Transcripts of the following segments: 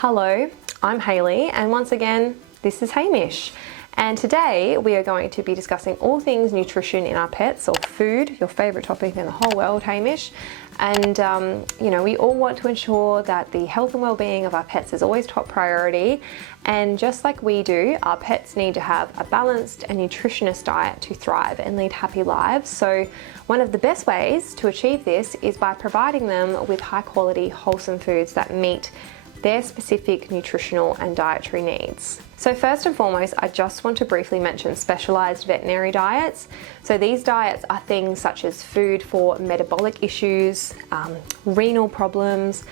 Hello, I'm Hayley, and once again, this is Hamish. And today we are going to be discussing all things nutrition in our pets, or food, your favourite topic in the whole world, Hamish. And we all want to ensure that the health and well-being of our pets is always top priority. And just like we do, our pets need to have a balanced and nutritious diet to thrive and lead happy lives. So one of the best ways to achieve this is by providing them with high quality, wholesome foods that meet their specific nutritional and dietary needs. So first and foremost, I just want to briefly mention specialized veterinary diets. So these diets are things such as food for metabolic issues, renal problems,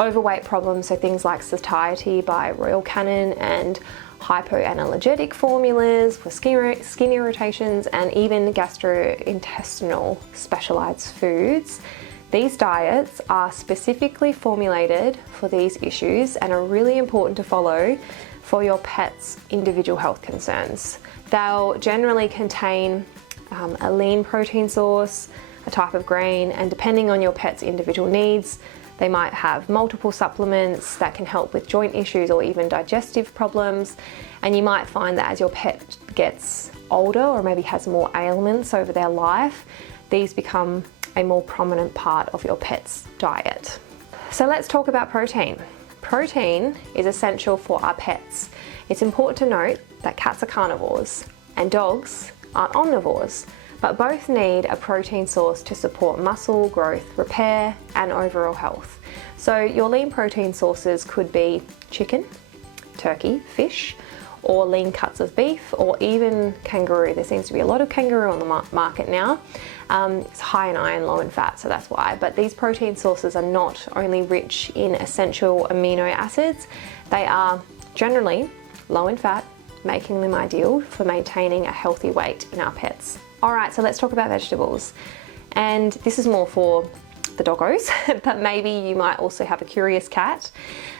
overweight problems, so things like satiety by Royal Canin and hypoanalergetic formulas for skin irritations, and even gastrointestinal specialized foods. These diets are specifically formulated for these issues and are really important to follow for your pet's individual health concerns. They'll generally contain a lean protein source, a type of grain, and depending on your pet's individual needs, they might have multiple supplements that can help with joint issues or even digestive problems. And you might find that as your pet gets older or maybe has more ailments over their life, these become a more prominent part of your pet's diet. So let's talk about protein. Protein is essential for our pets. It's important to note that cats are carnivores and dogs are omnivores, but both need a protein source to support muscle growth, repair, and overall health. So your lean protein sources could be chicken, turkey, fish, or lean cuts of beef, or even kangaroo. There seems to be a lot of kangaroo on the market now. It's high in iron, low in fat, so that's why. But these protein sources are not only rich in essential amino acids, they are generally low in fat, making them ideal for maintaining a healthy weight in our pets. All right, so let's talk about vegetables. And this is more for the doggos, but maybe you might also have a curious cat.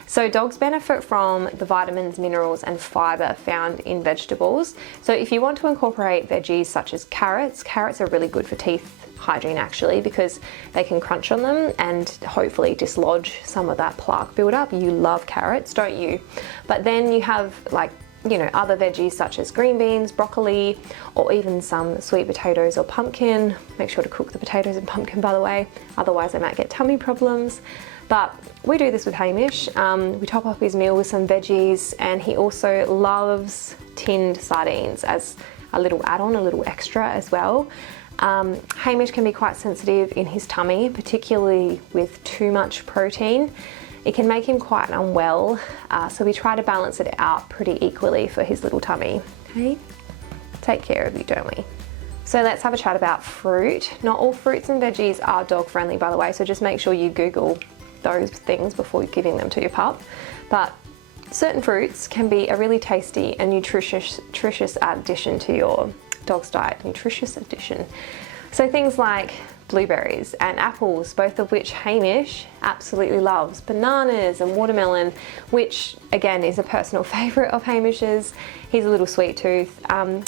So dogs benefit from the vitamins, minerals, and fiber found in vegetables. So if you want to incorporate veggies such as carrots are really good for teeth hygiene actually, because they can crunch on them and hopefully dislodge some of that plaque buildup. You love carrots, don't you? But then you have other veggies such as green beans, broccoli, or even some sweet potatoes or pumpkin. Make sure to cook the potatoes and pumpkin, by the way, otherwise they might get tummy problems. But we do this with Hamish. We top up his meal with some veggies, and he also loves tinned sardines as a little add-on, a little extra as well. Hamish can be quite sensitive in his tummy, particularly with too much protein. It can make him quite unwell, so we try to balance it out pretty equally for his little tummy. Okay? Take care of you, don't we? So let's have a chat about fruit. Not all fruits and veggies are dog friendly, by the way, so just make sure you Google those things before giving them to your pup. But certain fruits can be a really tasty and nutritious addition to your dog's diet. Nutritious addition. So things like blueberries and apples, both of which Hamish absolutely loves. Bananas and watermelon, which again is a personal favourite of Hamish's. He's a little sweet tooth,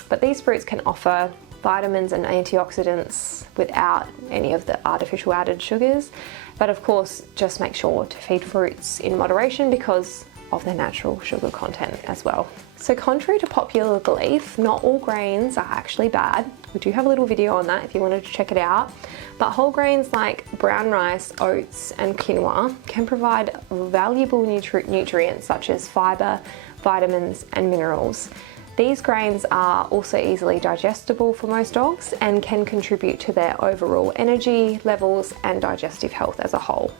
but these fruits can offer vitamins and antioxidants without any of the artificial added sugars. But of course, just make sure to feed fruits in moderation because of their natural sugar content as well. So contrary to popular belief, not all grains are actually bad. We do have a little video on that if you wanted to check it out. But whole grains like brown rice, oats, and quinoa can provide valuable nutrients such as fiber, vitamins, and minerals. These grains are also easily digestible for most dogs and can contribute to their overall energy levels and digestive health as a whole.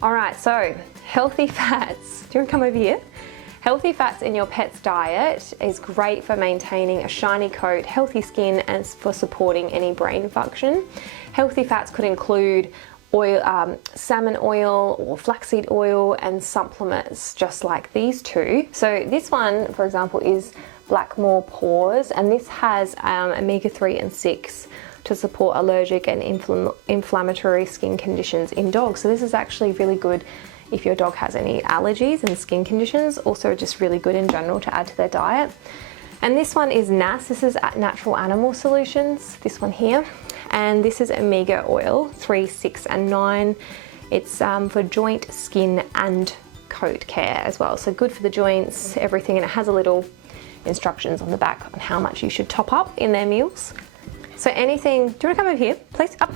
All right, so healthy fats. Do you want to come over here? Healthy fats in your pet's diet is great for maintaining a shiny coat, healthy skin, and for supporting any brain function. Healthy fats could include oil, salmon oil or flaxseed oil, and supplements just like these two. So this one, for example, is Blackmore Paws, and this has omega-3 and 6 to support allergic and inflammatory skin conditions in dogs. So this is actually really good if your dog has any allergies and skin conditions, also just really good in general to add to their diet. And this one is NAS, this is Natural Animal Solutions, this one here. And this is omega oil, 3, 6, and 9. It's for joint, skin, and coat care as well. So good for the joints, everything, and it has a little instructions on the back on how much you should top up in their meals. So anything, do you want to come over here, please? Up.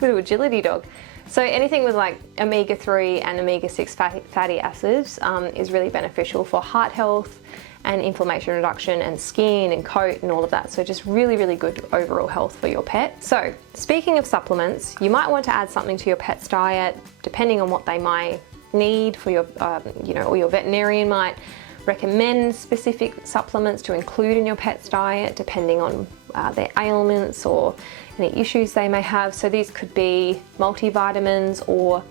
Little agility dog. So anything with like omega-3 and omega-6 fatty acids is really beneficial for heart health and inflammation reduction and skin and coat and all of that. So just really, really good overall health for your pet. So speaking of supplements, you might want to add something to your pet's diet depending on what they might need for your, or your veterinarian might recommend specific supplements to include in your pet's diet depending on their ailments or any issues they may have. So these could be multivitamins or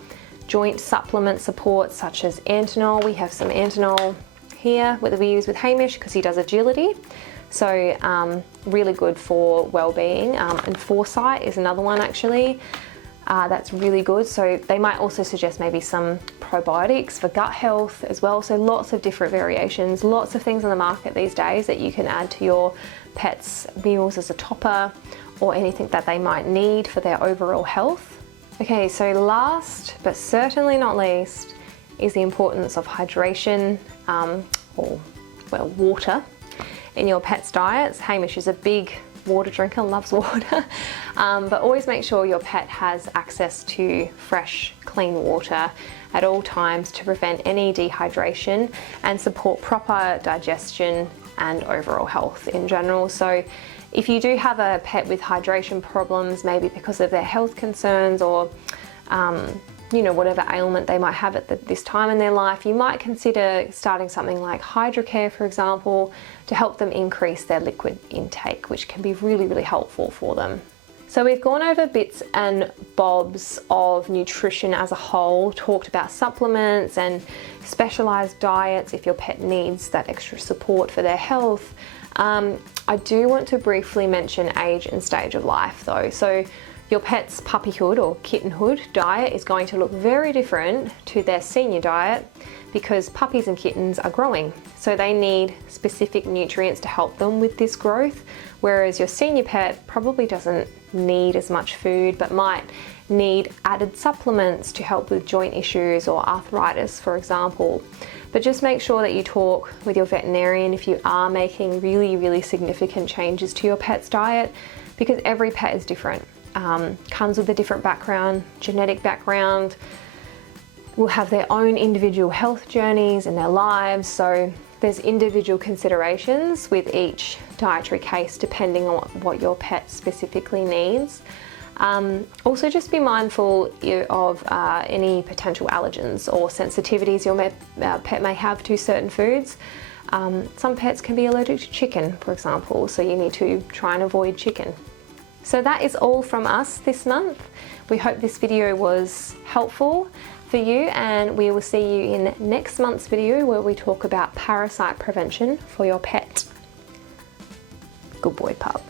joint supplement support such as Antinol. We have some Antinol here that we use with Hamish because he does agility. So really good for wellbeing. And Foresight is another one actually. That's really good. So they might also suggest maybe some probiotics for gut health as well. So lots of different variations, lots of things on the market these days that you can add to your pet's meals as a topper or anything that they might need for their overall health. Okay, so last but certainly not least is the importance of hydration water in your pet's diets. Hamish is a big water drinker, loves water, but always make sure your pet has access to fresh, clean water at all times to prevent any dehydration and support proper digestion and overall health in general. So if you do have a pet with hydration problems, maybe because of their health concerns or whatever ailment they might have at this time in their life, you might consider starting something like Hydrocare, for example, to help them increase their liquid intake, which can be really, really helpful for them. So we've gone over bits and bobs of nutrition as a whole, talked about supplements and specialized diets if your pet needs that extra support for their health. I do want to briefly mention age and stage of life though. So your pet's puppyhood or kittenhood diet is going to look very different to their senior diet because puppies and kittens are growing. So they need specific nutrients to help them with this growth, whereas your senior pet probably doesn't need as much food but might need added supplements to help with joint issues or arthritis, for example. But just make sure that you talk with your veterinarian if you are making really, really significant changes to your pet's diet, because every pet is different. Comes with a different background, genetic background, will have their own individual health journeys in their lives. So there's individual considerations with each dietary case depending on what your pet specifically needs. Also just be mindful of any potential allergens or sensitivities your pet may have to certain foods. Some pets can be allergic to chicken, for example, so you need to try and avoid chicken. So that is all from us this month. We hope this video was helpful for you, and we will see you in next month's video where we talk about parasite prevention for your pet. Good boy, pup.